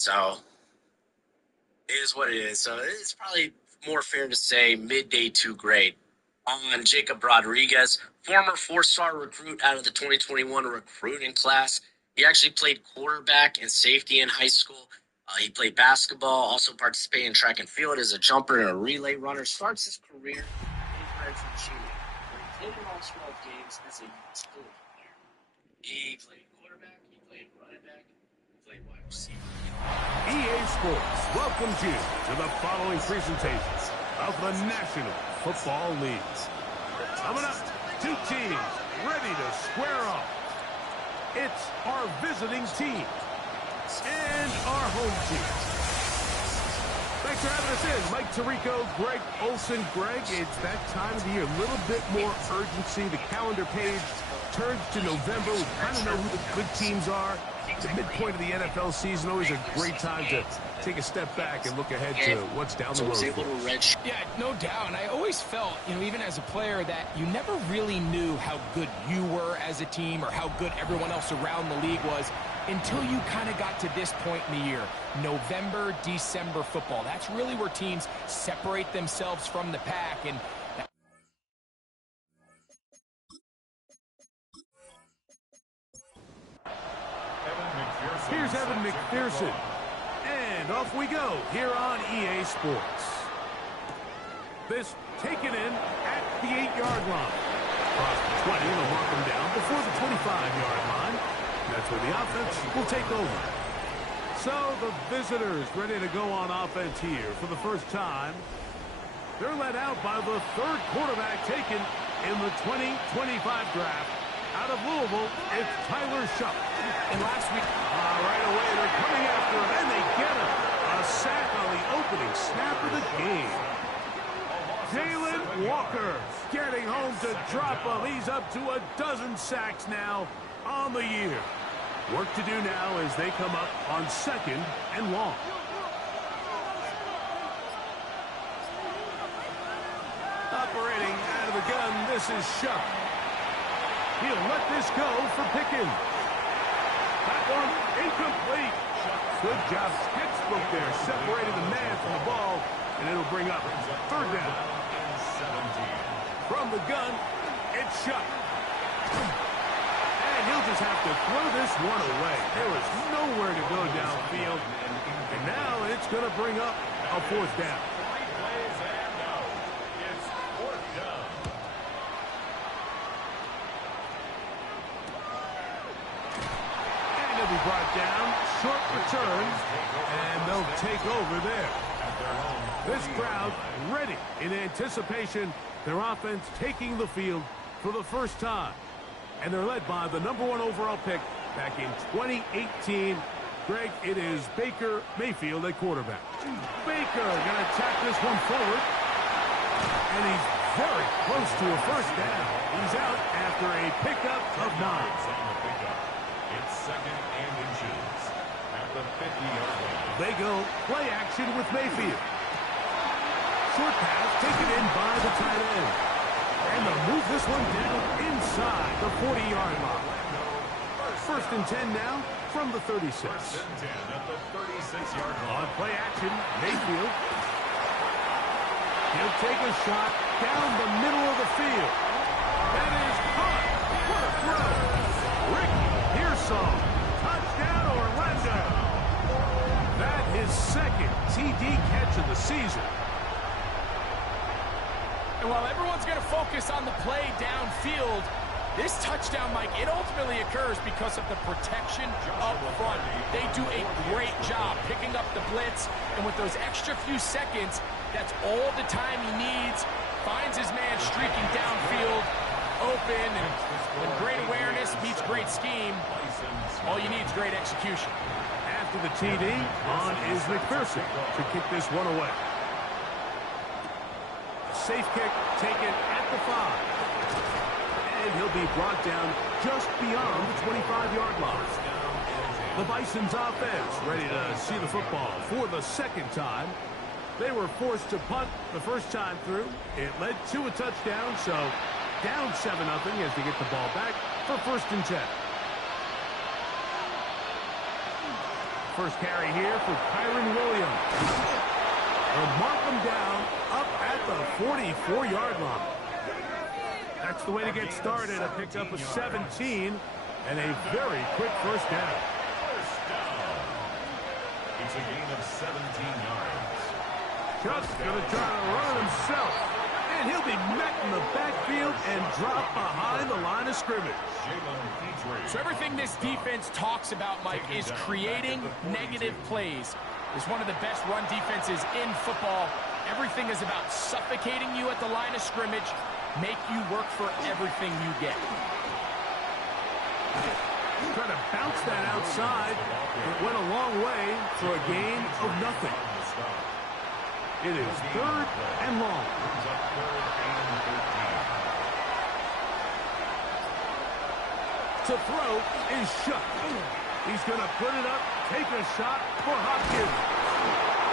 So it is what it is. So it's probably more fair to say midday to grade. On Jacob Rodriguez, former four-star recruit out of the 2021 recruiting class. He actually played quarterback and safety in high school. He played basketball, also participated in track and field as a jumper and a relay runner. Starts his career in French Virginia, where he played in all 12 games as a utility player. He played quarterback, he played running back, he played wide receiver. EA Sports welcomes you to the following presentations of the National Football League. Coming up, two teams ready to square off. It's our visiting team and our home team. Thanks for having us in. Mike Tirico, Greg Olson. Greg, it's that time of the year. A little bit more urgency. The calendar page turns to November. We kind of know who the good teams are. The midpoint of the NFL season, always a great time to take a step back and look ahead to what's down the road. Yeah, no doubt. And I always felt, even as a player, that you never really knew how good you were as a team or how good everyone else around the league was until you kind of got to this point in the year. November, December football. That's really where teams separate themselves from the pack. And here's Evan McPherson. And off we go here on EA Sports. This taken in at the 8-yard line. Across the 20, they'll mark them down before the 25-yard line. That's where the offense will take over. So the visitors ready to go on offense here for the first time. They're led out by the third quarterback taken in the 2025 draft. Out of Louisville, it's Tyler Shupp. And last week, right away, they're coming after him, and they get him. A sack on the opening snap of the game. Jalen Walker getting home to drop him. He's up to a dozen sacks now on the year. Work to do now as they come up on 2nd and long. Operating out of the gun, this is Shupp. He'll let this go for Pickens. That one incomplete. Good job. Skitsbrook there separated the man from the ball, and it'll bring up 3rd down. From the gun, it's Shupp. And he'll just have to throw this one away. There was nowhere to go downfield. And now it's going to bring up a 4th down. Be brought down, short return, and they'll take over there. This crowd ready in anticipation, their offense taking the field for the first time. And they're led by the #1 overall pick back in 2018. Greg, it is Baker Mayfield at quarterback. Baker going to tap this one forward, and he's very close to a 1st down. He's out after a pickup of 9. It's 2nd and inches at the 50-yard line. They go play action with Mayfield. Short pass taken in by the tight end. And they'll move this one down inside the 40-yard line. 1st and 10 now from the 36. 1st and 10 at the 36-yard line. On play action, Mayfield. He'll take a shot down the middle of the field. That is caught. What a throw. Touchdown, Orlando. That his 2nd TD catch of the season. and while everyone's going to focus on the play downfield, this touchdown, Mike, it ultimately occurs because of the protection up front. They do a great job picking up the blitz, and with those extra few seconds, that's all the time he needs. Finds his man streaking downfield, open, and when great awareness meets great scheme, all you need is great execution. After the TD, on is McPherson to kick this one away. Safe kick taken at the 5. And he'll be brought down just beyond the 25-yard line. The Bison's offense ready to see the football for the second time. They were forced to punt the first time through. It led to a touchdown, so down 7-0 as they get the ball back for 1st and 10. first carry here for Kyron Williams. They'll mark him down up at the 44-yard line. That's the way to get started. A pickup of 17 and a very quick first down. First down. It's a gain of 17 yards. Just going to try to run it himself. And he'll be met in the backfield and dropped behind the line of scrimmage. So everything this defense talks about, Mike, is creating negative plays. It's one of the best run defenses in football. Everything is about suffocating you at the line of scrimmage, make you work for everything you get. Trying to bounce that outside. It went a long way for a gain of nothing. It is 3rd and long. To throw is shut. He's going to put it up, take a shot for Hopkins.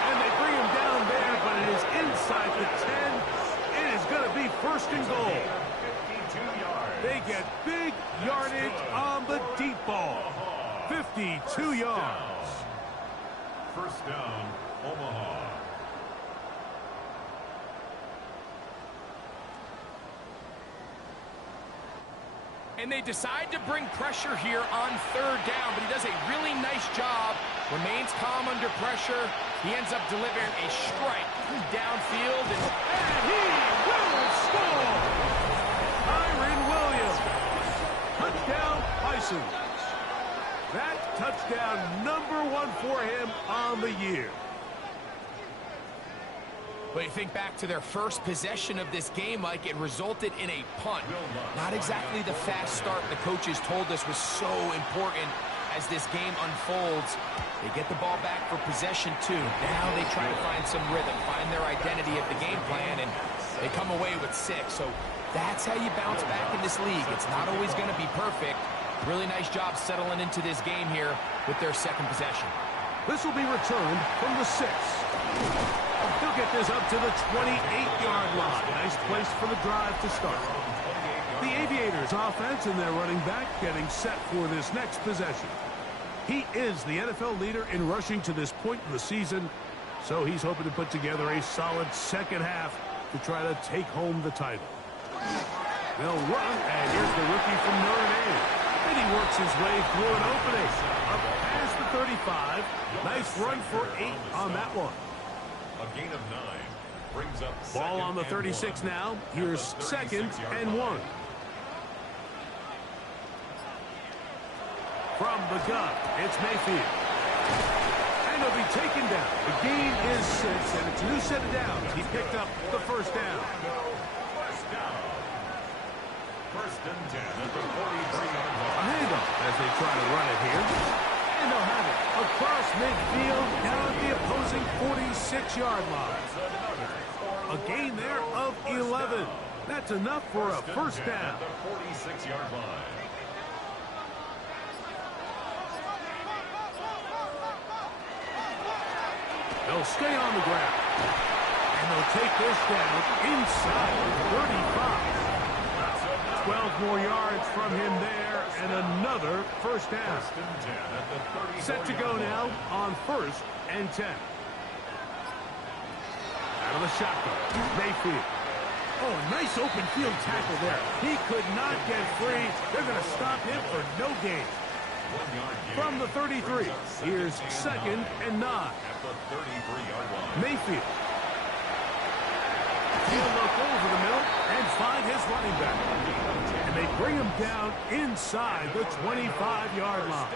And they bring him down there, but it is inside the 10. It is going to be 1st and goal. They get big yardage on the deep ball. 52 yards. First down, Omaha. And they decide to bring pressure here on 3rd down, but he does a really nice job. Remains calm under pressure. He ends up delivering a strike downfield. And he will score! Kyron Williams. Touchdown, Bison. That touchdown #1 for him on the year. But you think back to their first possession of this game, Mike, it resulted in a punt. Not exactly the fast start the coaches told us was so important as this game unfolds. They get the ball back for possession 2. Now they try to find some rhythm, find their identity of the game plan, and they come away with 6. So that's how you bounce back in this league. It's not always going to be perfect. Really nice job settling into this game here with their 2nd possession. This will be returned from the 6. He'll get this up to the 28-yard line. Nice place for the drive to start. The Aviators offense and their running back getting set for this next possession. He is the NFL leader in rushing to this point in the season, so he's hoping to put together a solid second half to try to take home the title. They'll run, and here's the rookie from Notre Dame. And he works his way through an opening. Up past the 35. Nice run for 8 on that one. A gain of 9 brings up Ball on the 36 now. Here's 2nd and 1. From the gun, it's Mayfield. And he'll be taken down. The gain is 6, and it's a new set of downs. He picked up the 1st down. First and 10 at the 43-yard line. A handoff as they try to run it here. And they'll have it across midfield down the opposing 46-yard line. A gain there of 11. That's enough for a 1st down. At the 46-yard line. They'll stay on the ground. And they'll take this down inside the 35. 12 more yards from him there, and another 1st down. First and 10 at the 34-yard Set to go now on 1st and 10. Out of the shotgun, Mayfield. Oh, a nice open field tackle there. He could not get free. They're going to stop him for no gain. 1 yard gain. From the 33, here's 2nd and 9. At the 33-yard line. Mayfield. He'll look over the middle and find his running back. And they bring him down inside the 25-yard line.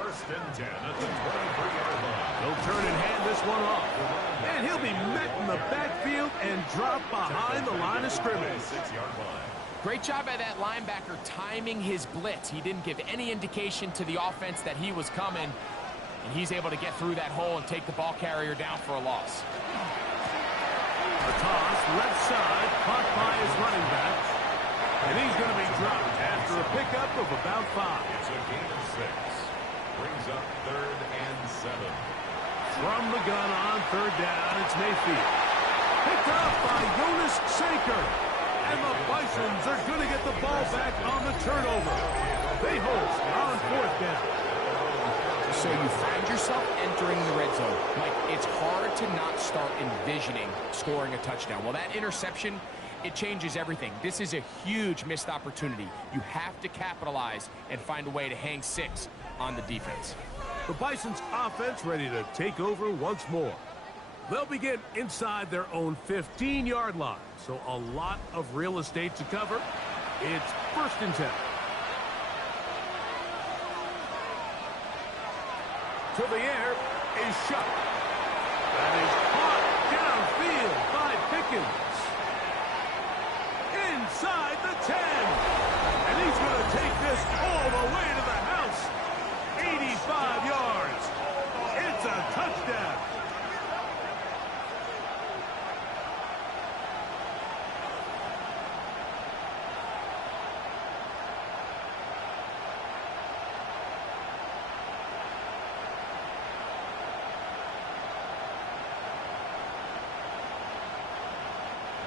First and 10 at the 23-yard line. He'll turn and hand this one off. And he'll be met in the backfield and drop behind the line of scrimmage. 6-yard line. Great job by that linebacker timing his blitz. He didn't give any indication to the offense that he was coming, and he's able to get through that hole and take the ball carrier down for a loss. A toss, left side, caught by his running back. And he's going to be dropped after a pickup of about 5. It's a gain of 6. Brings up 3rd and 7. From the gun on 3rd down, it's Mayfield. Picked up by Jonas Sanker. And the Bisons are going to get the ball back on the turnover. They hold on 4th down. So you find yourself entering the red zone. Like, it's hard to not start envisioning scoring a touchdown. Well, that interception, it changes everything. This is a huge missed opportunity. You have to capitalize and find a way to hang 6 on the defense. The Bison's offense ready to take over once more. They'll begin inside their own 15-yard line, so a lot of real estate to cover. It's 1st and 10. To the air is shot. That is caught downfield by Pickens. Inside the 10. And he's going to take this all the way to the house. 85 yards. It's a touchdown.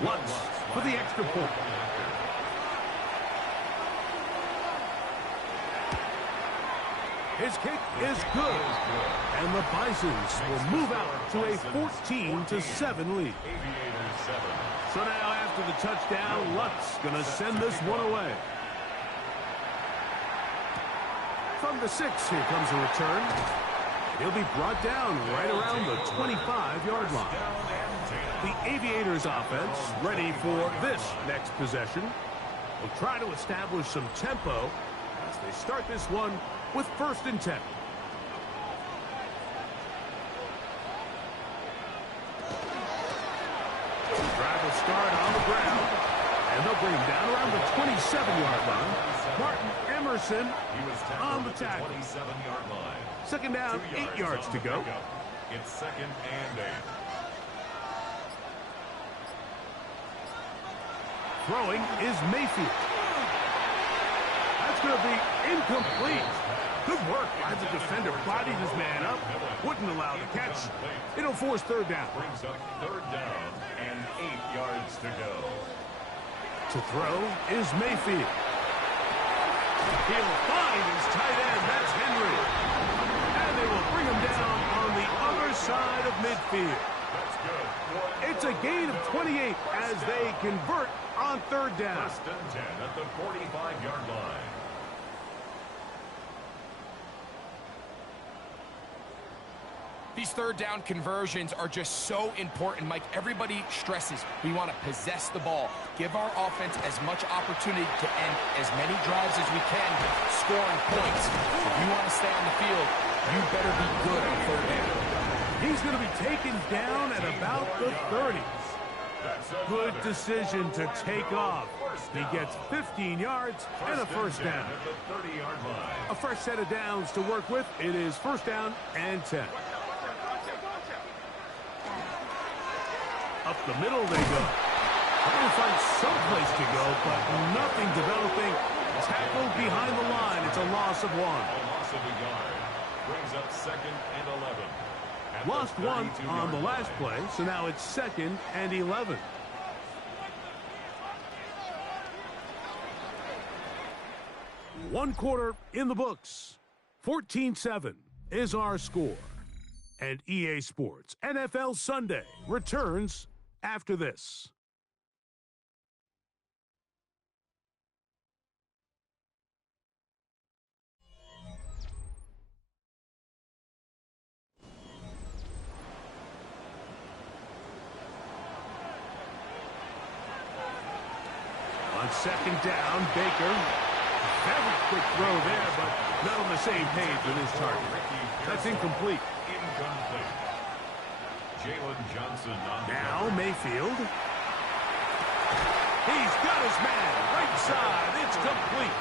Lutz for the extra point. His kick is good. And the Bisons will move out to a 14-7 lead. So now after the touchdown, Lutz going to send this one away. From the 6, here comes a return. He'll be brought down right around the 25-yard line. The Aviators offense ready for this next possession. Will try to establish some tempo as they start this one with 1st and 10. Drive will start on the ground, and they'll bring him down around the 27-yard line. Martin Emerson on the tackle. 27-yard line. 2nd down, 8 yards to go. It's 2nd and 8. Throwing is Mayfield. That's going to be incomplete. Good work by the defender. Bodied his man up. Wouldn't allow the catch. It'll force 3rd down. Brings up 3rd down and 8 yards to go. To throw is Mayfield. He'll find his tight end. That's Henry. And they will bring him down on the other side of midfield. That's good. It's a gain of 28 as they convert on 3rd down. 1st and 10 at the 45-yard line. These 3rd down conversions are just so important, Mike. Everybody stresses we want to possess the ball, give our offense as much opportunity to end as many drives as we can, scoring points. If you want to stay on the field, you better be good on 3rd down. He's going to be taken down at about the 30. Good decision to take off. He gets 15 yards and a 1st down. A fresh set of downs to work with. It is 1st down and 10. Up the middle they go. Trying to find some place to go, but nothing developing. Tackled behind the line. It's a loss of 1. A loss of a yard. Brings up 2nd and 11. Lost 1 on the last play, so now it's 2nd and 11. One quarter in the books. 14-7 is our score. And EA Sports NFL Sunday returns after this. On 2nd down, Baker. Very quick throw there, but not on the same page with his target. That's incomplete. Incomplete. Jalen Johnson on the Now Mayfield. He's got his man. Right side. It's complete.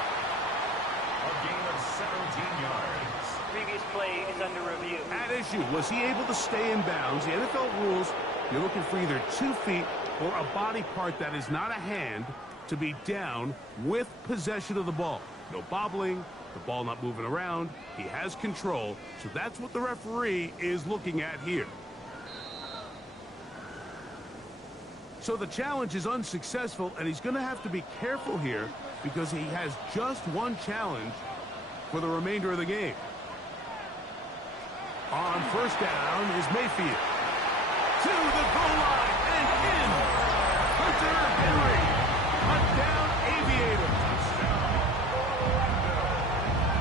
A gain of 17 yards. Previous play is under review. At issue, was he able to stay in bounds? The NFL rules, you're looking for either 2 feet or a body part that is not a hand to be down with possession of the ball. No bobbling, the ball not moving around. He has control, so that's what the referee is looking at here. So the challenge is unsuccessful, and he's going to have to be careful here because he has just 1 challenge for the remainder of the game. On first down is Mayfield. To the goal line and in. Hunter Henry. Touchdown, Aviators.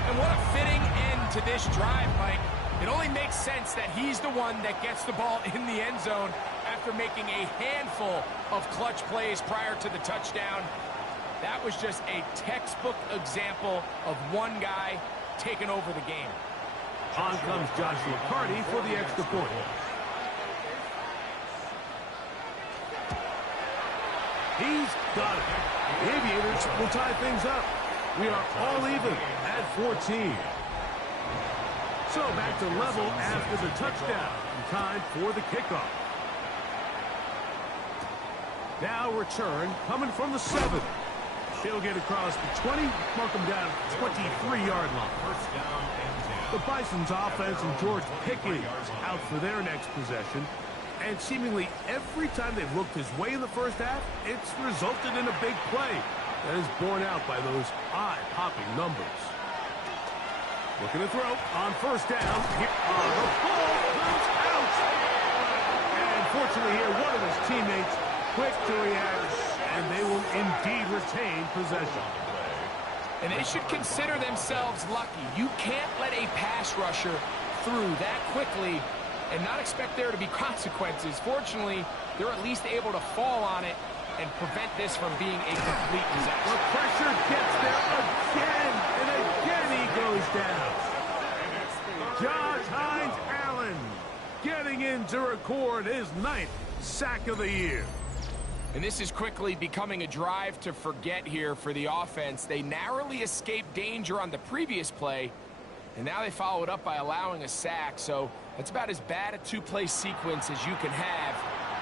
And what a fitting end to this drive, Mike. It only makes sense that he's the one that gets the ball in the end zone after making a handful of clutch plays prior to the touchdown. That was just a textbook example of one guy taking over the game. On comes Joshua Carty for the extra point. He's got it. The Aviators will tie things up. We are all even at 14. So back to level after the touchdown. Time for the kickoff. Now return coming from the 7. He'll get across the 20, mark him down at the 23-yard line. First down and 10. The Bison's offense and George Pickens out for their next possession. And seemingly every time they've looked his way in the first half, it's resulted in a big play that is borne out by those eye-popping numbers. Looking to throw on first down. The ball comes out. And fortunately here, one of his teammates quick to react, and they will indeed retain possession. And they should consider themselves lucky. You can't let a pass rusher through that quickly and not expect there to be consequences. Fortunately, they're at least able to fall on it and prevent this from being a complete disaster. The pressure gets there again, and again he goes down. Josh Hines-Allen getting in to record his 9th sack of the year. And this is quickly becoming a drive to forget here for the offense. They narrowly escaped danger on the previous play, and now they follow it up by allowing a sack. So that's about as bad a two-play sequence as you can have,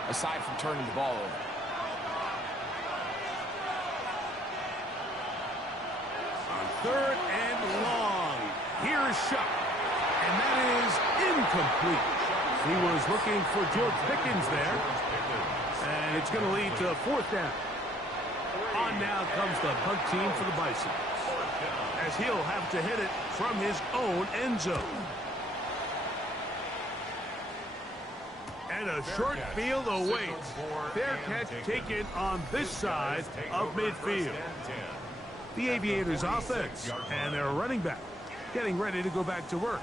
aside from turning the ball over. On third and long, here's Shuck, and that is incomplete. He was looking for George Pickens there, and it's going to lead to a fourth down. On now comes the punt team for the Bison, as he'll have to hit it from his own end zone. And a short field awaits. Fair catch taken on this side of midfield. The Aviators offense and their running back getting ready to go back to work.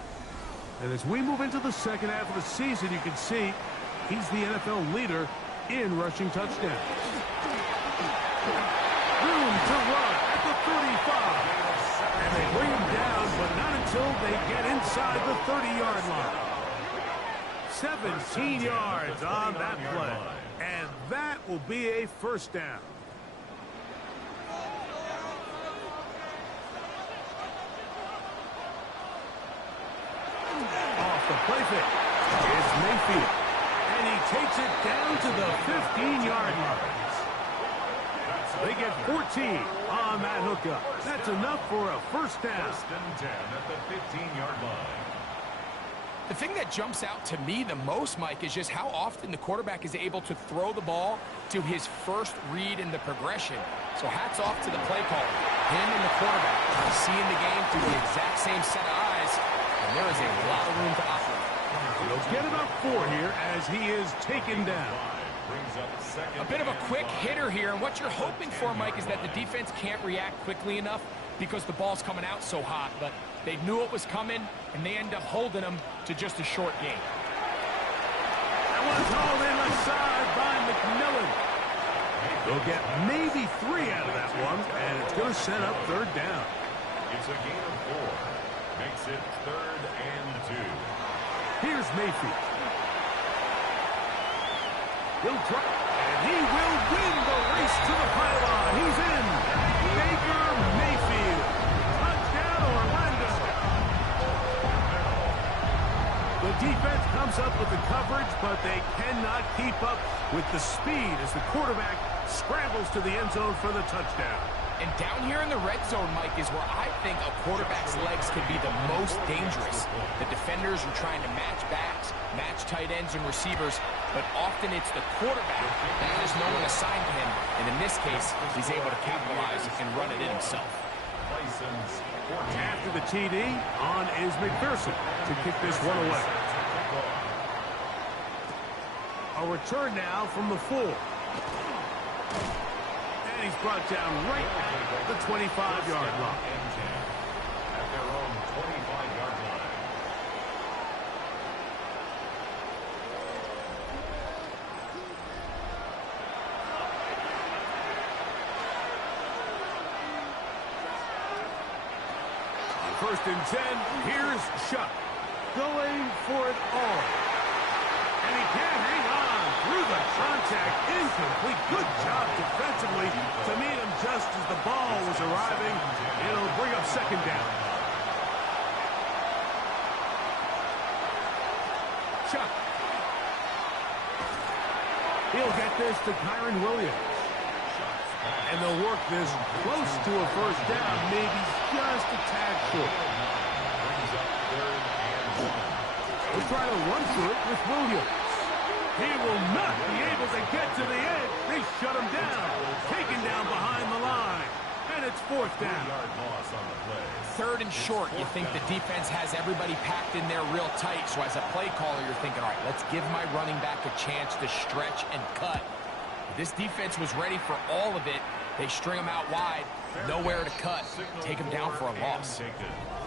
And as we move into the second half of the season, you can see he's the NFL leader in rushing touchdowns. Room to run at the 35. And they bring him down, but not until they get inside the 30-yard line. 17 yards on that play. And that will be a first down. Off the play fake. It's Mayfield. And he takes it down to the 15-yard line. They get 14 on that hookup. That's enough for a first down. First and 10 at the 15-yard line. The thing that jumps out to me the most, Mike, is just how often the quarterback is able to throw the ball to his first read in the progression. So hats off to the play caller. Him and the quarterback are seeing the game through the exact same set of eyes, and there is a lot of room to operate. He'll get about 4 here as he is taken down. A bit of a quick hitter here, and what you're hoping for, Mike, is that the defense can't react quickly enough because the ball's coming out so hot. But they knew it was coming, and they end up holding them to just a short game. That one's hauled in aside by McMillan. They'll get maybe 3 out of that one, and it's going to set up third down. It's a gain of 4. Makes it 3rd and 2. Here's Mayfield. He'll try, and he will win the race to the pylon. He's in. Baker Mayfield. Touchdown, Orlando. The defense comes up with the coverage, but they cannot keep up with the speed as the quarterback scrambles to the end zone for the touchdown. And down here in the red zone, Mike, is where I think a quarterback's legs can be the most dangerous. The defenders are trying to match backs, match tight ends and receivers, but often it's the quarterback that has no one assigned to him. And in this case, he's able to capitalize and run it in himself. Bison's 14. After the TD, on is McPherson to kick this one away. return now from the 4. And he's brought down right at the 25-yard line. At their own 25-yard line. First and 10, here's Shuck going for it all. And he can't hang on through the contact. Incomplete. Good job defensively to meet him just as the ball was arriving. It'll bring up second down. Shuck. He'll get this to Kyron Williams. And they'll work this close to a first down, maybe just a tad short. We'll try to run through it with Williams. He will not be able to get to the edge. They shut him down. Taken down behind the line. And it's fourth down. Third and short, you think the defense has everybody packed in there real tight. So as a play caller, you're thinking, all right, let's give my running back a chance to stretch and cut. This defense was ready for all of it. They string them out wide, nowhere to cut, take them down for a loss.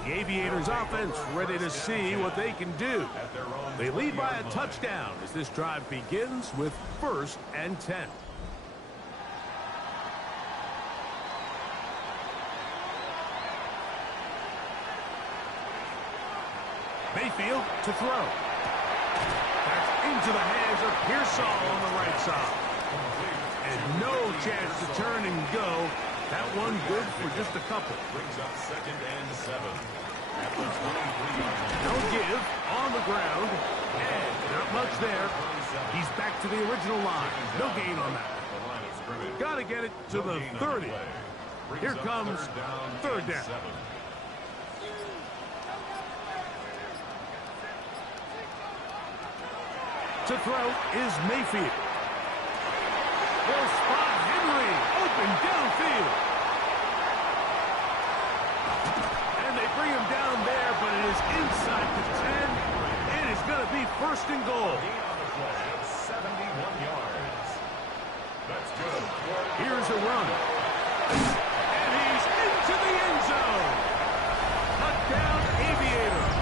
The Aviators offense ready to see what they can do. They lead by a touchdown as this drive begins with first and 10. Mayfield to throw. That's into the hands of Pearsall on the right side. And no chance to turn and go. That one good for just a couple. Brings up second and 7. No give on the ground. And not much there. He's back to the original line. No gain on that. Got to get it to the 30. Here comes third down. To throw is Mayfield. They'll spot Henry open downfield. And they bring him down there, but it is inside the 10. It is going to be first and goal. 71 yards. That's good. Here's a run. And he's into the end zone. Touchdown, Aviators.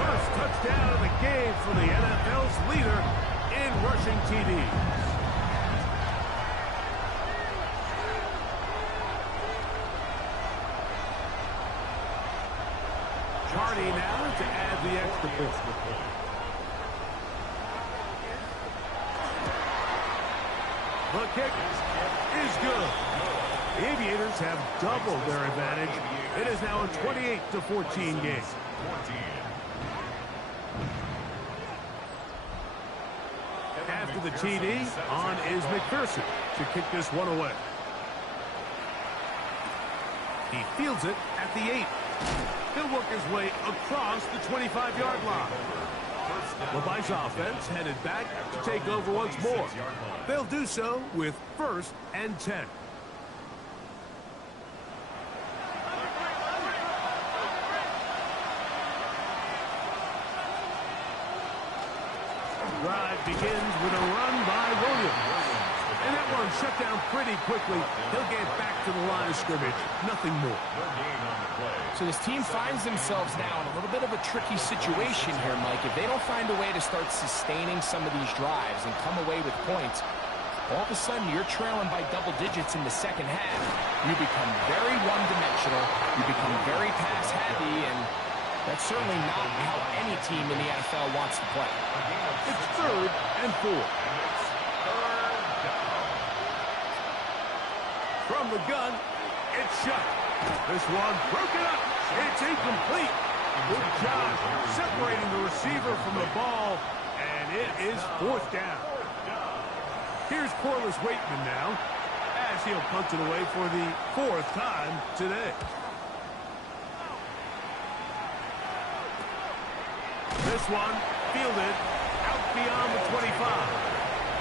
First touchdown of the game for the NFL's leader in rushing TDs. Hardy now to add the extra point. The kick is good. The Aviators have doubled their advantage. It is now a 28-14 game. After the TD, on is McPherson to kick this one away. He fields it at the 8. He'll work his way across the 25-yard line. The Bison offense headed back to take over once more. They'll do so with first and 10. Drive begins with a run by Williams. And that one shut down pretty quickly. He'll get back to the line of scrimmage. Nothing more. So this team finds themselves now in a little bit of a tricky situation here, Mike. If they don't find a way to start sustaining some of these drives and come away with points, all of a sudden you're trailing by double digits in the second half. You become very one-dimensional. You become very pass-heavy, and that's certainly not how any team in the NFL wants to play. It's third and 4. From the gun, it's shut. This one broken up. It's incomplete. Good job separating the receiver from the ball, and it is fourth down. Here's Corliss Waitman now, as he'll punt it away for the 4th time today. This one fielded out beyond the 25.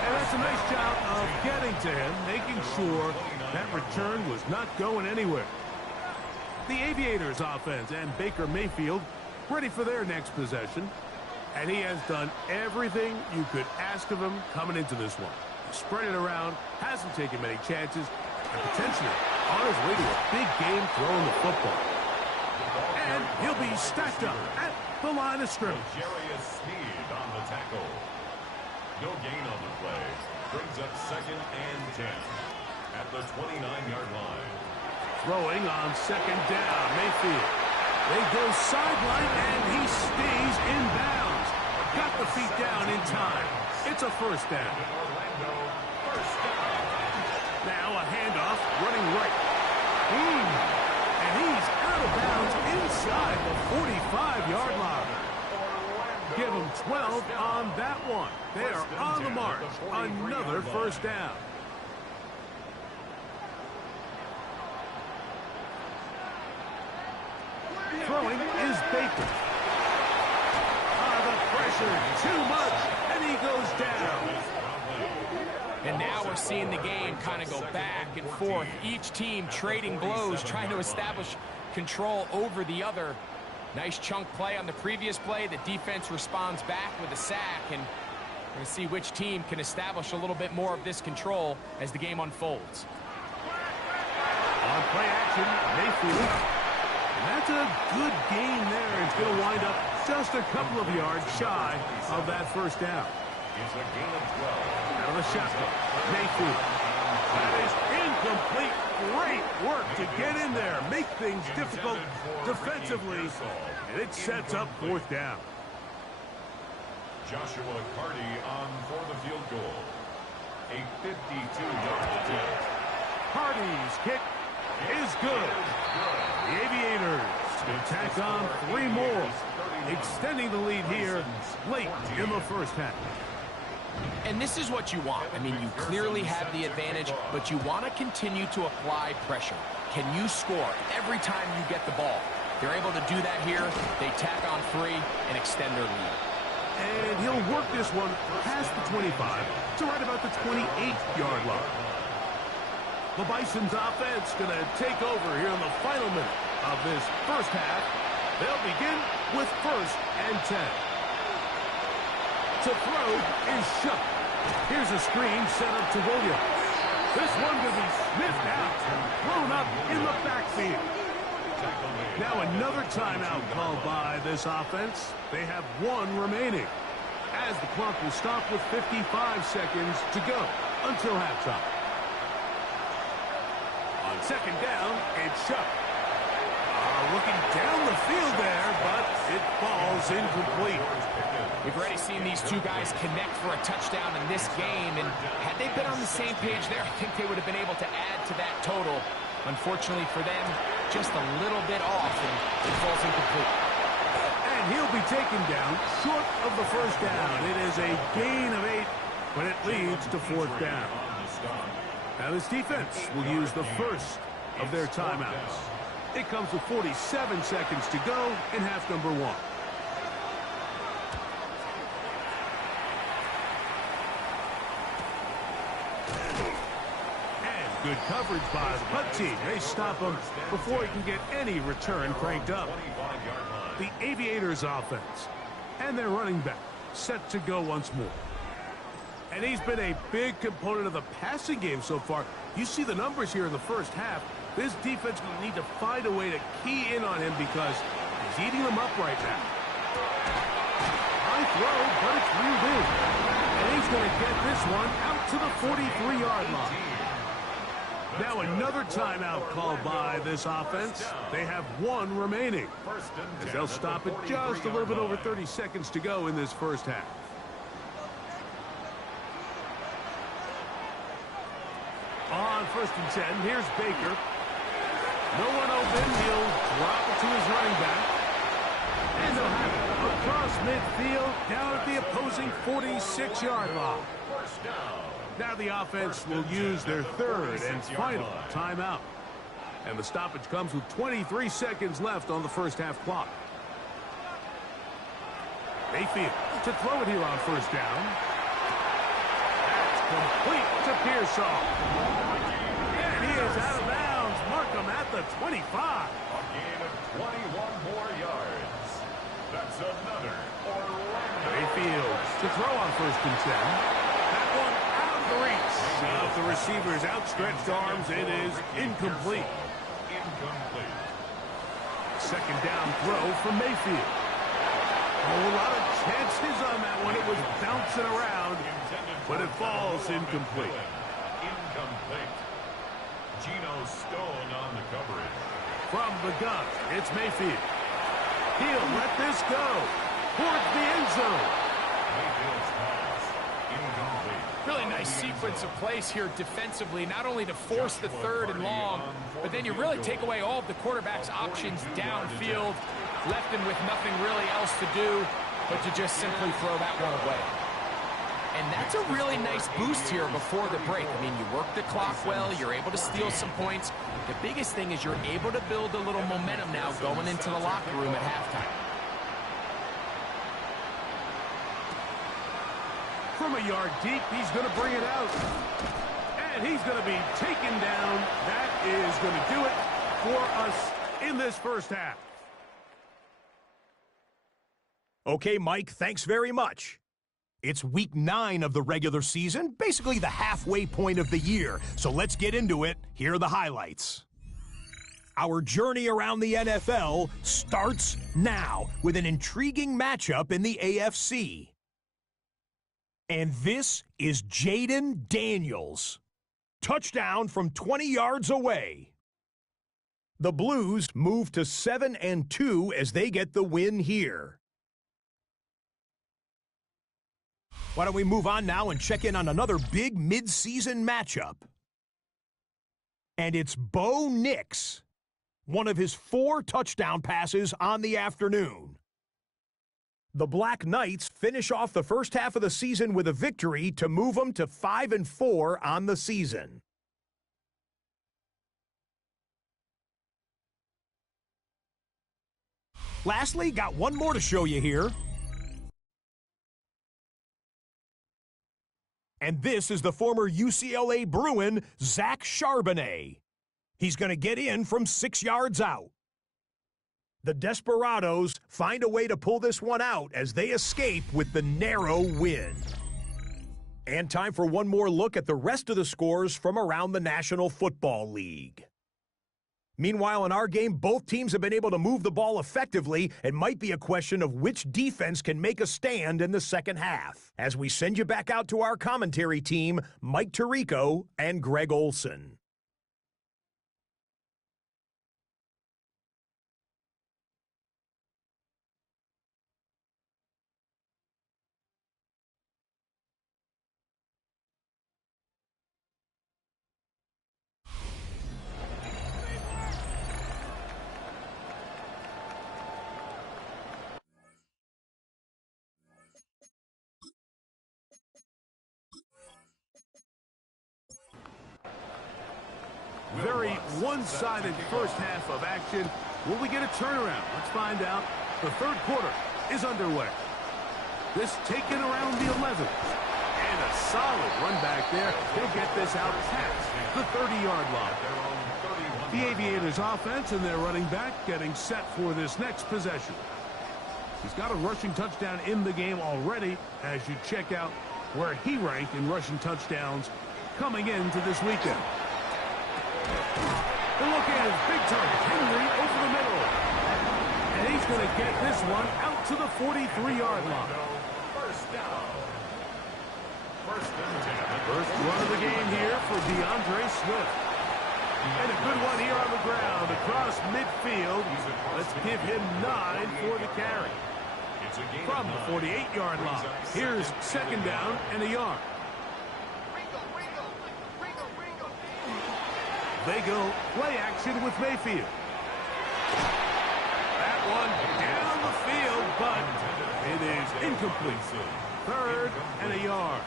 And that's a nice job of getting to him, making sure that return was not going anywhere. The Aviators offense and Baker Mayfield ready for their next possession. And he has done everything you could ask of him coming into this one. He spread it around, hasn't taken many chances, and potentially on his way to a big game throwing the football. And he'll be stacked up at the line of scrimmage. Jarius Sneed on the tackle. No gain on the play. Brings up 2nd and 10 at the 29-yard line. Throwing on 2nd down, Mayfield. They go sideline, and he stays in bounds. Got the feet down in time. It's a first down. Orlando, first down. Now a handoff, running right. And he's out of bounds inside the 45-yard line. Give him 12 on that one. They are on the march. Another first down. Throwing is Baker. The pressure, too much, and he goes down. And now we're seeing the game kind of go back and forth. Each team trading blows, trying to establish control over the other. Nice chunk play on the previous play. The defense responds back with a sack, and we're going to see which team can establish a little bit more of this control as the game unfolds. On play action, Mayfield. And that's a good gain there. It's going to wind up just a couple of yards shy of that first down. It's a gain of 12. Out of the shotgun, Mayfield. That is incomplete. Great work to get in there. Make things difficult defensively. And it sets up 4th down. Joshua Carty on for the field goal. A 52-yard attempt. Carty's kick is good. The Aviators can tack on 3 more, extending the lead here late in the first half. And this is what you want. I mean, you clearly have the advantage, but you want to continue to apply pressure. Can you score every time you get the ball? They're able to do that here. They tack on 3 and extend their lead. And he'll work this one past the 25 to right about the 28-yard line. The Bison's offense going to take over here in the final minute of this first half. They'll begin with 1st and 10. To throw is Shuck. Here's a screen set up to Williams. This one going to be sniffed out, thrown up in the backfield. Now another timeout called by this offense. They have 1 remaining, as the clock will stop with 55 seconds to go until halftime. On 2nd down, it's Shuck. Looking down the field there, but it falls incomplete. We've already seen these two guys connect for a touchdown in this game, and had they been on the same page there, I think they would have been able to add to that total. Unfortunately for them, just a little bit off, and it falls incomplete. And he'll be taken down short of the first down. It is a gain of 8, but it leads to 4th down. Now this defense will use the first of their timeouts. It comes with 47 seconds to go in half number 1. And good coverage by the punt team. They stop him before he can get any return cranked up. The Aviators offense and their running back set to go once more. And he's been a big component of the passing game so far. You see the numbers here in the first half. This defense is going to need to find a way to key in on him because he's eating them up right now. High throw, but it's reeled in. And he's going to get this one out to the 43-yard line. Now another timeout called by this offense. They have 1 remaining, as they'll stop it just a little bit over 30 seconds to go in this first half. On 1st and 10, here's Baker. No one open. He'll drop it to his running back. And they'll have it across midfield down at the opposing 46-yard line. Now the offense will use their 3rd and final timeout. And the stoppage comes with 23 seconds left on the first half clock. Mayfield to throw it here on 1st down. That's complete to Pearsall. And he is out of bounds. Mark him at the 25. A gain of 21 more yards. That's another Orlando. Mayfield to throw on 1st and 10. That one out of the reach of the receiver's outstretched arms. It is incomplete. Incomplete. 2nd down throw from Mayfield. Oh, a lot of chances on that one. It was bouncing around, but it falls incomplete. Incomplete. Geno Stone on the coverage. From the gun, it's Mayfield. He'll let this go towards the end zone. Mayfield's pass. Incomplete. Really nice sequence of plays here defensively, not only to force the 3rd and long, but then you really take away all of the quarterback's options downfield, left him with nothing really else to do but to just simply throw that one away. And that's a really nice boost here before the break. I mean, you work the clock well, you're able to steal some points. The biggest thing is you're able to build a little momentum now going into the locker room at halftime. From a yard deep, he's going to bring it out. And he's going to be taken down. That is going to do it for us in this 1st half. Okay, Mike, thanks very much. It's week 9 of the regular season, basically the halfway point of the year. So let's get into it. Here are the highlights. Our journey around the NFL starts now with an intriguing matchup in the AFC. And this is Jaden Daniels. Touchdown from 20 yards away. The Blues move to 7-2 as they get the win here. Why don't we move on now and check in on another big mid-season matchup. And it's Bo Nix, one of his 4 touchdown passes on the afternoon. The Black Knights finish off the 1st half of the season with a victory to move them to 5-4 on the season. Lastly, got one more to show you here. And this is the former UCLA Bruin, Zach Charbonnet. He's going to get in from 6 yards out. The Desperados find a way to pull this one out as they escape with the narrow win. And time for one more look at the rest of the scores from around the National Football League. Meanwhile, in our game, both teams have been able to move the ball effectively. It might be a question of which defense can make a stand in the 2nd half. As we send you back out to our commentary team, Mike Tirico and Greg Olson. Very one-sided 1st half of action. Will we get a turnaround? Let's find out. The 3rd quarter is underway. This taken around the 11th. And a solid run back there. He'll get this out past the 30-yard line. The Aviators offense and their running back getting set for this next possession. He's got a rushing touchdown in the game already as you check out where he ranked in rushing touchdowns coming into this weekend. The look is big target, Henry over the middle. And he's going to get this one out to the 43-yard line. First down. First and 10. First run of the game here for DeAndre Swift. And a good one here on the ground across midfield. Let's give him 9 for the carry. From the 48-yard line, here's 2nd down and a yard. They go play action with Mayfield. That one down the field, but it is incomplete. 3rd and a yard.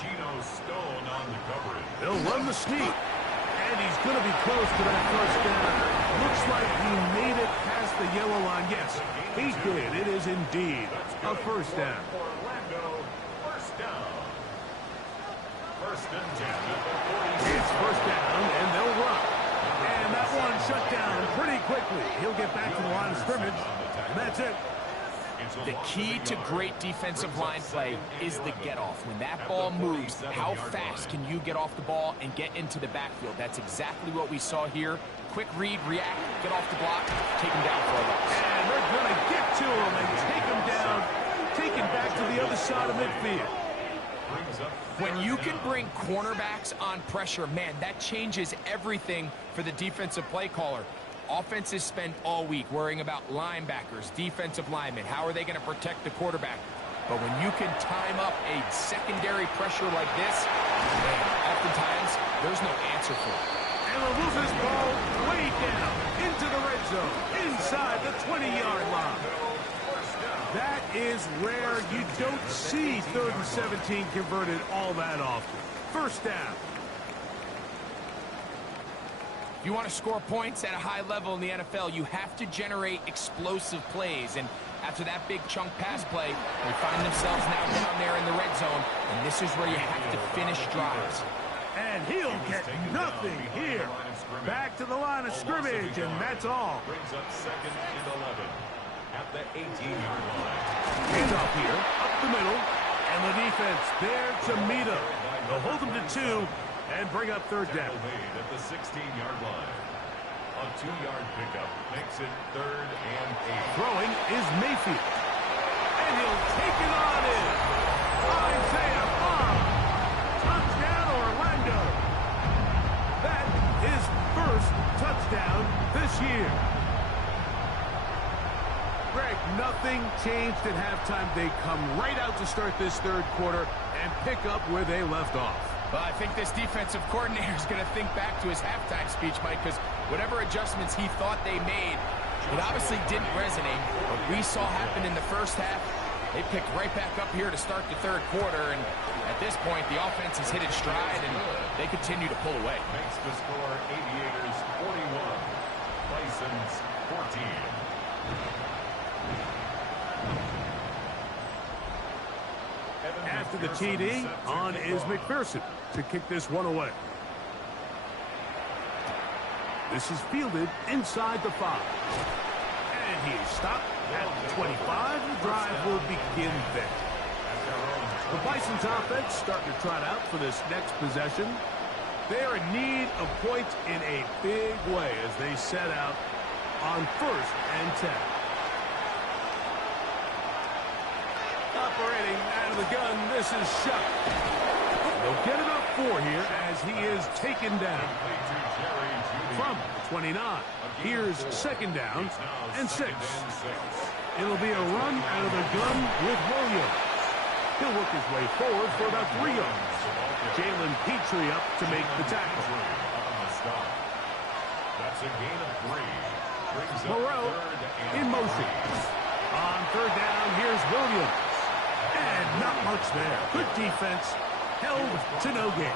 Geno Stone on the coverage. They'll run the sneak. And he's going to be close to that 1st down. Looks like he made it past the yellow line. Yes, he did. It is indeed a 1st down. Orlando, first down. First and 10 at the 40. It's 1st down, and they'll run. And that one shut down pretty quickly. He'll get back to the line of scrimmage, and that's it. The key to great defensive line play is the get-off. When that ball moves, how fast can you get off the ball and get into the backfield? That's exactly what we saw here. Quick read, react, get off the block, take him down for a loss. And they're going to get to him and take him down, take him back to the other side of midfield. When you can bring cornerbacks on pressure, man, that changes everything for the defensive play caller. Offenses spend all week worrying about linebackers, defensive linemen. How are they going to protect the quarterback? But when you can time up a secondary pressure like this, man, oftentimes there's no answer for it. And they'll move this ball way down into the red zone, inside the 20-yard line. That is rare. You don't see 3rd and 17 converted all that often. First down. If you want to score points at a high level in the NFL, you have to generate explosive plays. And after that big chunk pass play, they find themselves now down there in the red zone. And this is where you have to finish drives. And he'll get nothing here. Back to the line of scrimmage, and that's all. Brings up 2nd and 11 at the 18-yard line. Handoff here, up the middle, and the defense there to meet him. They'll hold him to 2 and bring up 3rd down. Made at the 16-yard line. A 2-yard pickup makes it 3rd and 8. Throwing is Mayfield. And he'll take it on in. Isaiah Bond. Touchdown, Orlando. That is first touchdown this year. Greg, nothing changed at halftime. They come right out to start this 3rd quarter and pick up where they left off. Well, I think this defensive coordinator is going to think back to his halftime speech, Mike, because whatever adjustments he thought they made, it obviously didn't resonate. What we saw happen in the first half, they picked right back up here to start the 3rd quarter, and at this point, the offense has hit its stride, and they continue to pull away. Makes the score Aviators 41, Bisons 14. After the TD, on is McPherson to kick this one away. This is fielded inside the 5. And he is stopped at the 25. The drive will begin there. The Bison's offense starting to trot out for this next possession. They're in need of points in a big way as they set out on 1st and 10. Operating out of the gun, this is Shuck. They'll get it up 4 here as he is taken down. From the 29, here's 2nd down and 6. It'll be a run out of the gun with Williams. He'll work his way forward for about 3 yards. Jalen Petrie up to make the tackle. That's a gain of 3. Brings up Moreau 3rd in motion. On 3rd down, here's Williams. And not much there. Good defense. Held to no gain.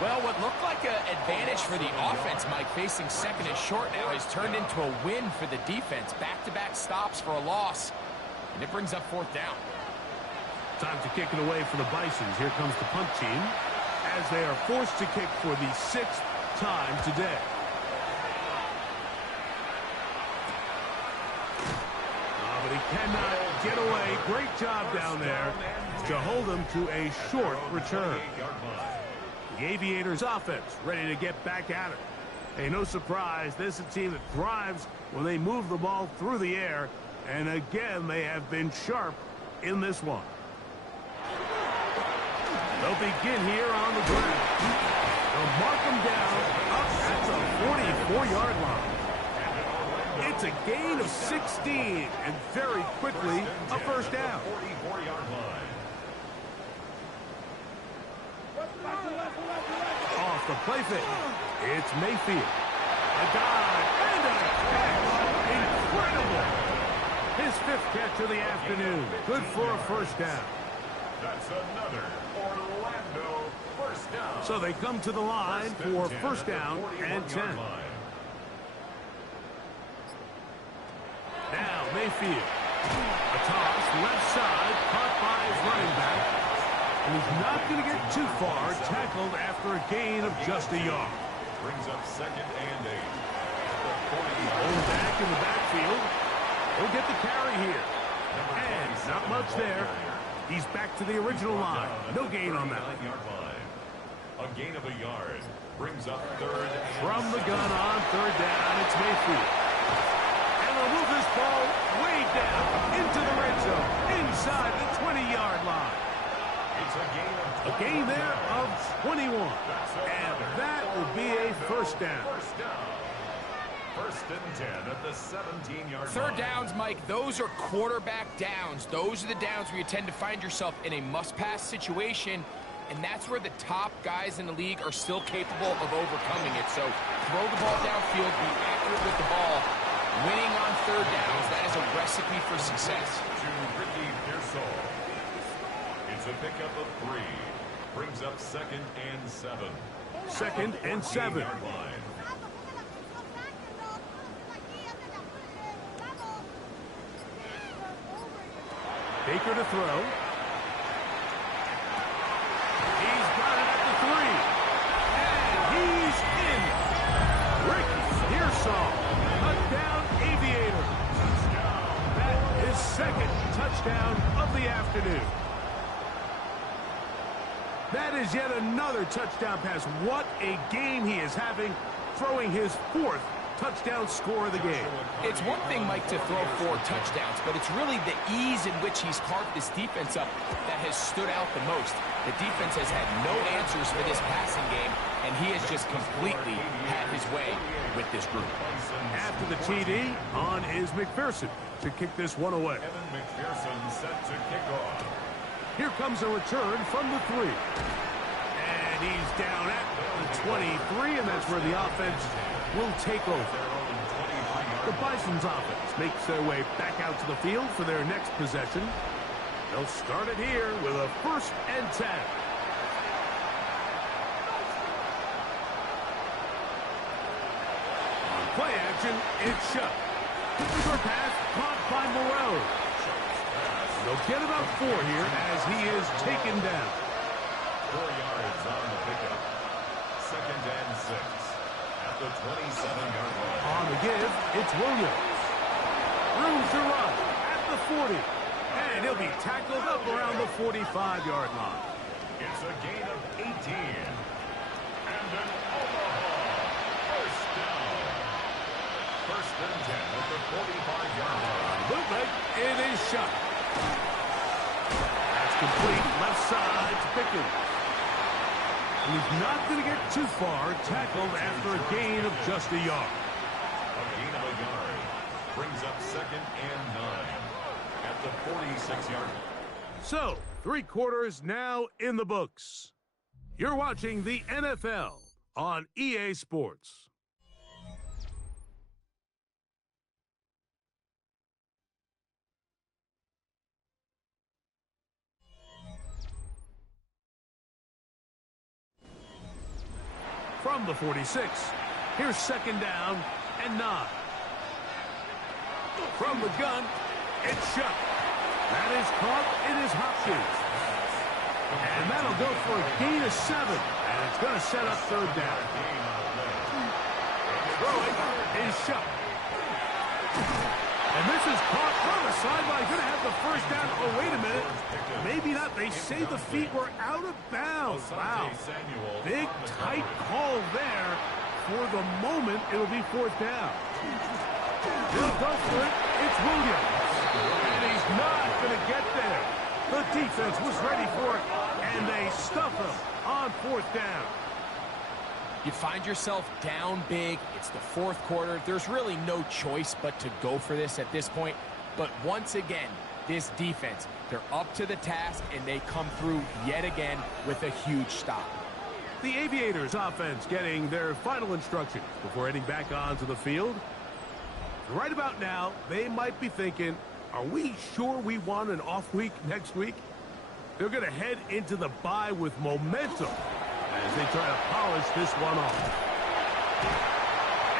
Well, what looked like an advantage for the offense, Mike, facing 2nd and short now, has turned into a win for the defense. Back-to-back stops for a loss. And it brings up 4th down. Time to kick it away for the Bisons. Here comes the punt team as they are forced to kick for the 6th time today. But he cannot get away. Great job down there to hold him to a short return. The Aviators offense ready to get back at it. Hey, no surprise, this is a team that thrives when they move the ball through the air. And again, they have been sharp in this one. They'll begin here on the ground. They'll mark them down up at the 44-yard line. It's a gain of 16, and very quickly, a 1st down. 44-yard line. Off the play fake, it's Mayfield. A dive and a catch. Incredible. His 5th catch of the afternoon. Good for a 1st down. That's another Orlando 1st down. So they come to the line for 1st down and 10. Now Mayfield. A toss left side, caught by his running back. And he's not going to get too far, tackled after a gain of just a yard. Brings up 2nd and 8. Hold back in the backfield. He'll get the carry here. And not much there. He's back to the original line. No gain on that. A gain of a yard brings up third. From the gun on third down, it's Mayfield. And they'll move this ball way down into the red zone, inside the 20-yard line. It's a gain there of 21. And that will be a first down. First and 10 at the 17-yard line. Third downs, Mike, those are quarterback downs. Those are the downs where you tend to find yourself in a must-pass situation, and that's where the top guys in the league are still capable of overcoming it. So throw the ball downfield, be accurate with the ball. Winning on third downs, that is a recipe for success. To Ricky Pearsall. It's a pickup of 3. Brings up second and 7. Second and 7. Baker to throw. He's got it at the 3. And he's in. Ricky Pearsall. Touchdown, Aviators. That is second touchdown of the afternoon. That is yet another touchdown pass. What a game he is having, throwing his 4th touchdown score of the game. It's one thing, Mike, to throw 4 touchdowns, but it's really the ease in which he's carved this defense up that has stood out the most. The defense has had no answers for this passing game, and he has just completely had his way with this group. After the TD, on is McPherson to kick this one away. Evan McPherson set to kick off. Here comes a return from the 3. And he's down at the 23, and that's where the offense will take over. The Bison's offense makes their way back out to the field for their next possession. They'll start it here with a 1st and 10. On play action, it's Shuck. Short pass caught by Moreau. They'll get about 4 here as he is taken down. 4 yards on the pickup. Second and 6 at the 27-yard line. On the give, it's Williams. Room to run at the 40. And he'll be tackled up around the 45-yard line. It's a gain of 18. And an Omaha first down. First and 10 at the 45-yard line. Bootleg, it is shot. That's complete, left side to Pickens. And he's not going to get too far, tackled after a gain of just a yard. A gain of a yard brings up second and 9 at the 46-yard line. So, 3 quarters now in the books. You're watching the NFL on EA Sports. From the 46, here's second down and 9. From the gun, it's Shuck. That is caught in his Hopkins. And that'll go for a gain of 7. And it's going to set up third down. Throwing is Shuck. And this is caught on the sideline. Going to have the first down. Oh, wait a minute. Maybe not. They say the feet were out of bounds. Wow. Big, tight call there. For the moment, it'll be 4th down. He'll go for it. It's Williams. And he's not going to get there. The defense was ready for it, and they stuff him on 4th down. You find yourself down big. It's the 4th quarter. There's really no choice but to go for this at this point. But once again, this defense, they're up to the task, and they come through yet again with a huge stop. The Aviators offense getting their final instructions before heading back onto the field. Right about now, they might be thinking, are we sure we want an off week next week? They're going to head into the bye with momentum as they try to polish this one off.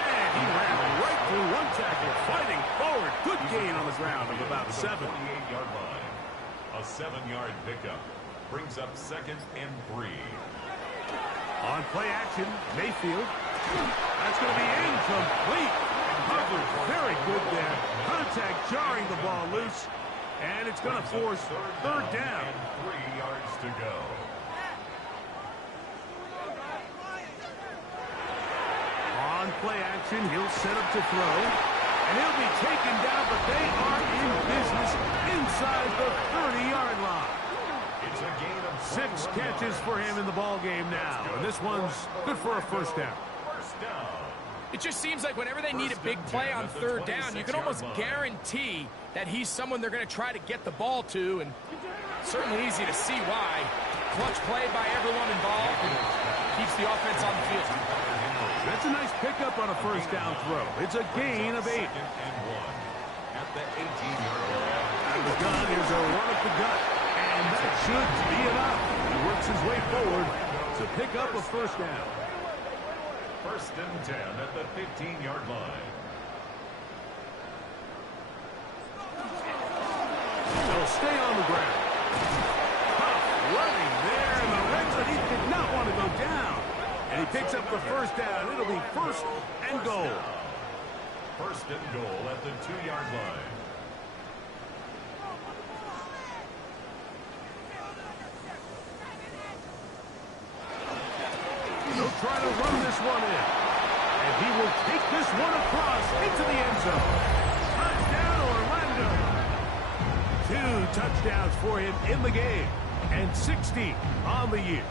And he ran right through one tackle, fighting forward. Good gain on the ground of about 7. 28-yard line. A 7-yard pickup brings up second and 3. On play action, Mayfield. That's going to be incomplete. Covered very good there. Contact jarring the ball loose. And it's going to force third down. And 3 yards to go. On play action, he'll set up to throw. And he'll be taken down, but they are in business inside the 30-yard line. It's a gain of 6 catches for him in the ball game now. And this one's good for a first down. First down. It just seems like whenever they need a big play on third down, you can almost guarantee that he's someone they're going to try to get the ball to, and certainly easy to see why. Clutch play by everyone involved and keeps the offense on the field. That's a nice pickup on a first down throw. It's a gain of 8. At the 18-yard line. Out of the gun, here's a run up the gut. And that should be enough. He works his way forward to pick up a first down. First and 10 at the 15-yard line. They'll stay on the ground. Tough running there in the red zone. He did not want to go down. And he picks up the first down. It'll be first and goal. First and goal at the 2-yard line. He'll try to run this one in. And he will take this one across into the end zone. Touchdown, Orlando. 2 touchdowns for him in the game. And 60 on the year.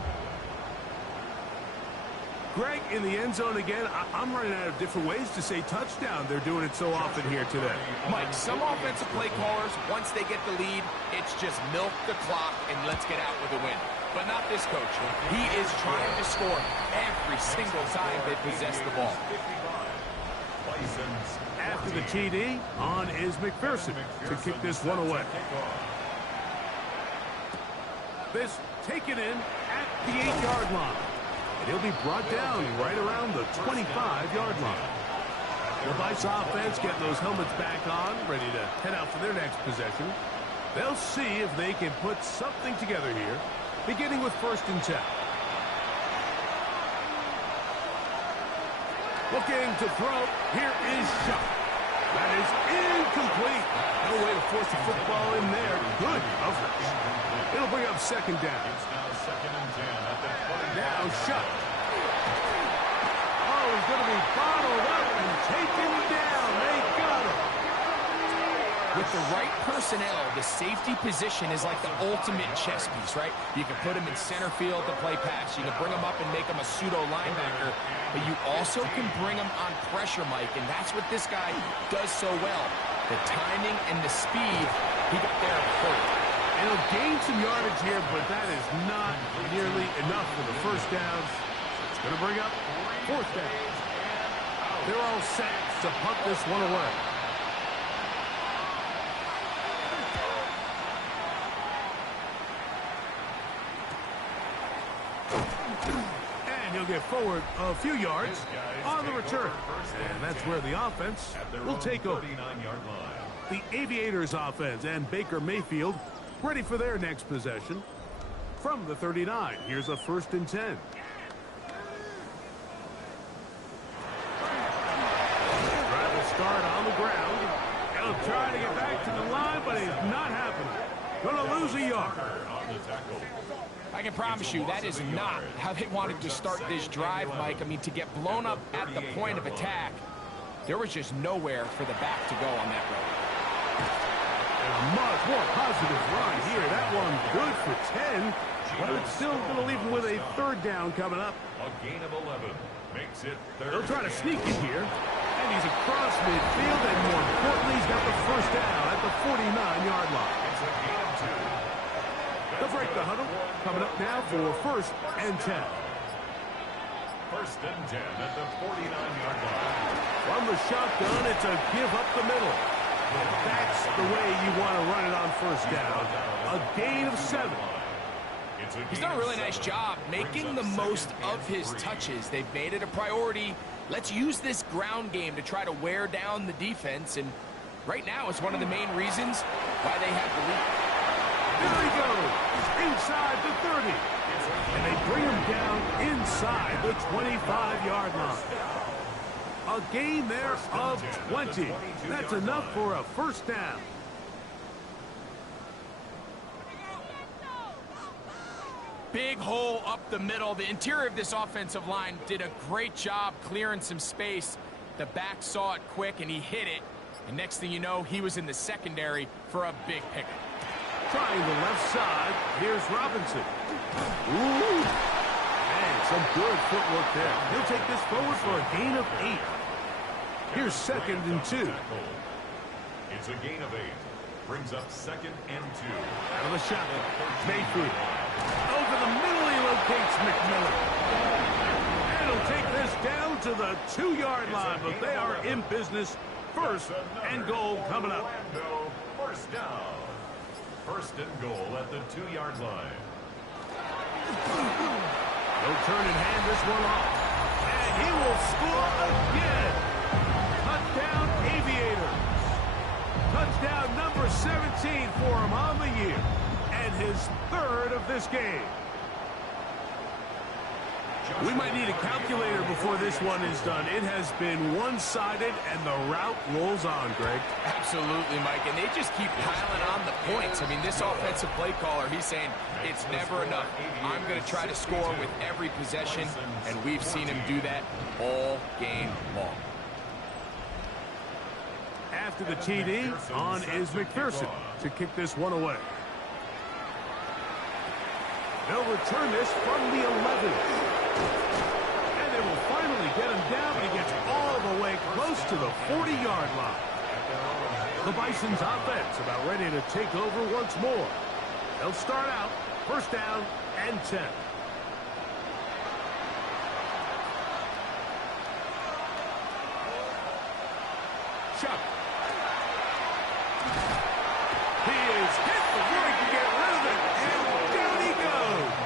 Greg, in the end zone again, I'm running out of different ways to say touchdown. They're doing it so often here today. Mike, some offensive play callers, once they get the lead, it's just milk the clock and let's get out with a win. But not this coach. He is trying to score every single time they possess the ball. After the TD, on is McPherson to kick this one away. This taken in at the 8-yard line. And he'll be brought down right around the 25-yard line. The Bison offense getting those helmets back on, ready to head out for their next possession. They'll see if they can put something together here, beginning with first and 10. Looking to throw. Here is shot. That is incomplete. No way to force the football in there. Good coverage. It'll bring up second down. It's now second and 10 at the 20. Now shot. Oh, he's going to be bottled up and taken down. They got him. With the right personnel, the safety position is like the ultimate chess piece, right? You can put him in center field to play pass. You can bring him up and make him a pseudo linebacker. But you also can bring him on pressure, Mike, and that's what this guy does so well. The timing and the speed, he got there first. And he'll gain some yardage here, but that is not nearly enough for the first down. It's going to bring up fourth down. They're all set to punt this one away. And he'll get forward a few yards on the return. And that's where the offense will take over. The Aviators offense and Baker Mayfield ready for their next possession. From the 39, here's a first and 10. Try to start on the ground. He'll try to get back to the line, but it's not happening. Going to lose a yard. I can promise you that is not how they wanted to start this drive, Mike. I mean, to get blown up at the point of attack, there was just nowhere for the back to go on that road. And a much more positive run here. That one good for 10, but it's still going to leave him with a third down coming up. A gain of 11 makes it third. They'll try to sneak in here, and he's across midfield, and more importantly, he's got the first down at the 49-yard line. It's a gain of 2. They'll break the huddle. Coming up now for first and 10. First and 10 at the 49-yard line. From the shotgun, it's a give up the middle. And that's the way you want to run it on first down. A gain of 7. He's done a really nice job making the most of his touches. They've made it a priority. Let's use this ground game to try to wear down the defense. And right now, it's one of the main reasons why they have the lead. There he goes, inside the 30. And they bring him down inside the 25-yard line. A gain there of 20. That's enough for a first down. Big hole up the middle. The interior of this offensive line did a great job clearing some space. The back saw it quick, and he hit it. And next thing you know, he was in the secondary for a big pickup. Trying the left side. Here's Robinson. Ooh. Man, some good footwork there. He'll take this forward for a gain of 8. Here's 2nd and 2. It's a gain of 8. Brings up 2nd and 2. Out of the shotgun. Mayfield. Over the middle, he locates McMillan. And he'll take this down to the 2-yard line, but they are in business. 1st and goal coming up. First down. 1st and goal at the 2-yard line. He'll turn and hand this one off. And he will score again. Touchdown, Aviators. Touchdown number 17 for him on the year. And his 3rd of this game. We might need a calculator before this one is done. It has been one-sided, and the route rolls on, Greg. Absolutely, Mike, and they just keep piling on the points. I mean, this offensive play caller, he's saying it's never enough. I'm going to try to score with every possession, and we've seen him do that all game long. After the TD, on is McPherson to kick this one away. They'll return this from the 11. And they will finally get him down, but he gets all the way close to the 40-yard line. The Bison's offense about ready to take over once more. They'll start out 1st down and 10. Chuck. He is hit before he can get rid of it, and down he goes.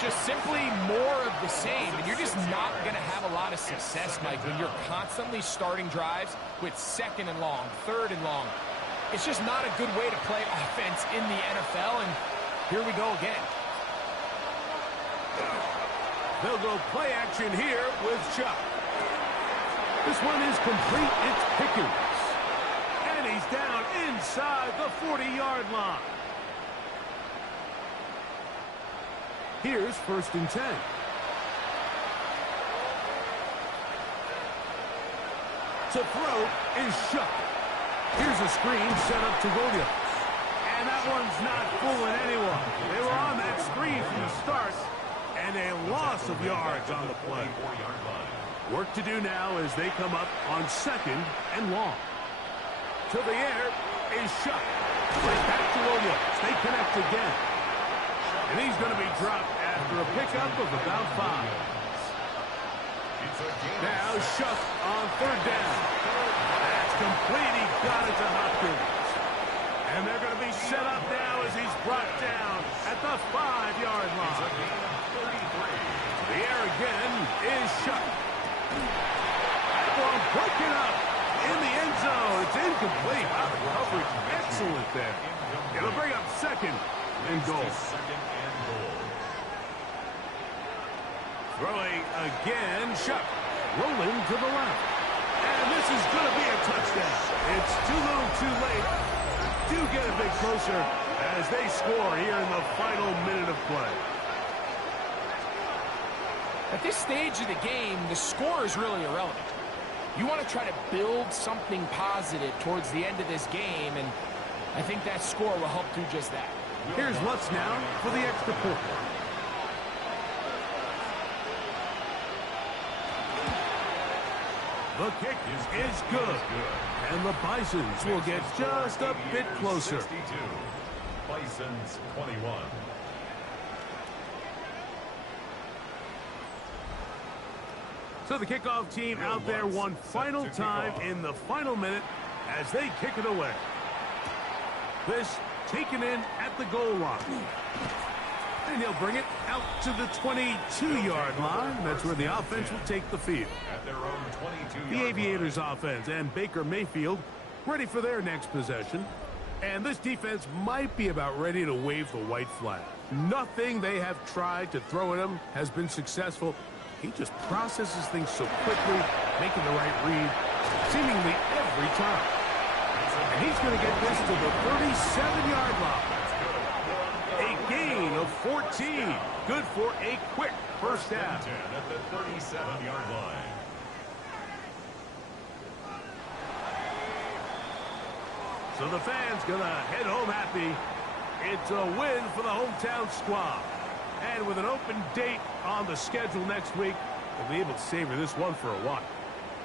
Just simply more of the same, and you're just not going to have a lot of success, Mike, when you're constantly starting drives with 2nd and long, 3rd and long. It's just not a good way to play offense in the NFL, and here we go again. They'll go play action here with Chuck. This one is complete. It's Pickens. And he's down inside the 40-yard line. Here's 1st and 10. To throw is Shuck. Here's a screen set up to Williams. And that one's not fooling anyone. They were on that screen from the start, and a loss of yards on the play. Work to do now as they come up on 2nd and long. To the air is Shuck. Right back to Williams. They connect again. And he's going to be dropped after a pickup of about 5. Now Shuck on 3rd down. That's complete. He got it to Hopkins. And they're going to be set up now as he's brought down at the 5-yard line. The air again is Shuck. That one broken up in the end zone. It's incomplete. Wow, the coverage excellent there. It'll bring up 2nd and goal. Throwing again, Shuck. Rolling to the left. And this is going to be a touchdown. It's too little too late. Do get a bit closer as they score here in the final minute of play. At this stage of the game, the score is really irrelevant. You want to try to build something positive towards the end of this game, and I think that score will help do just that. Here's Lutz now for the extra point. The kick is good. And the Bisons will get just a bit closer. Bisons 21. So the kickoff team out there one final time in the final minute as they kick it away. This taken in at the goal line. And they'll bring it out to the 22-yard line. That's where the offense will take the field. At their own 22-yard The Aviators offense and Baker Mayfield ready for their next possession. And this defense might be about ready to wave the white flag. Nothing they have tried to throw at them has been successful. He just processes things so quickly, making the right read, seemingly every time. And he's going to get this to the 37-yard line. A gain of 14. Good for a quick first down. At the 37-yard line. So the fans going to head home happy. It's a win for the hometown squad. And with an open date on the schedule next week, they'll be able to savor this one for a while.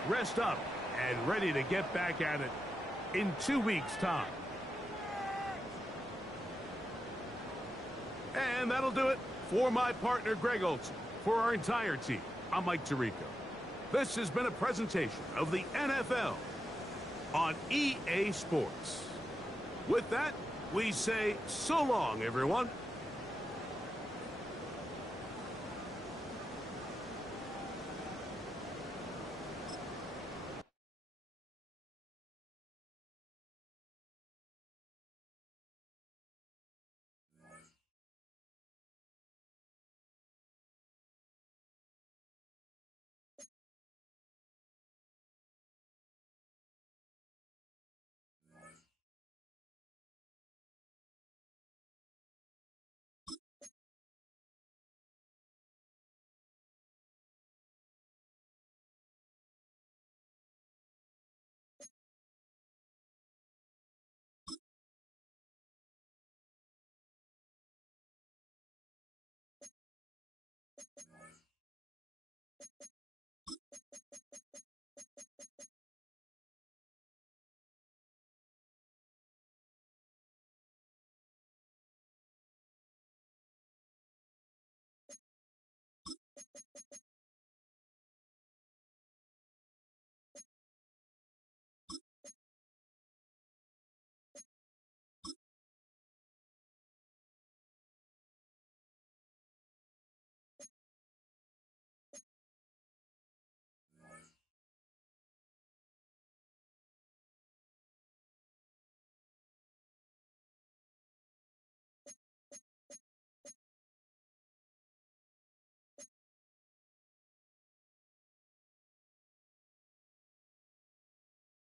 Rest up and ready to get back at it in 2 weeks' time. And that'll do it for my partner, Greg Olson. For our entire team, I'm Mike Tirico. This has been a presentation of the NFL on EA Sports. With that, we say so long, everyone.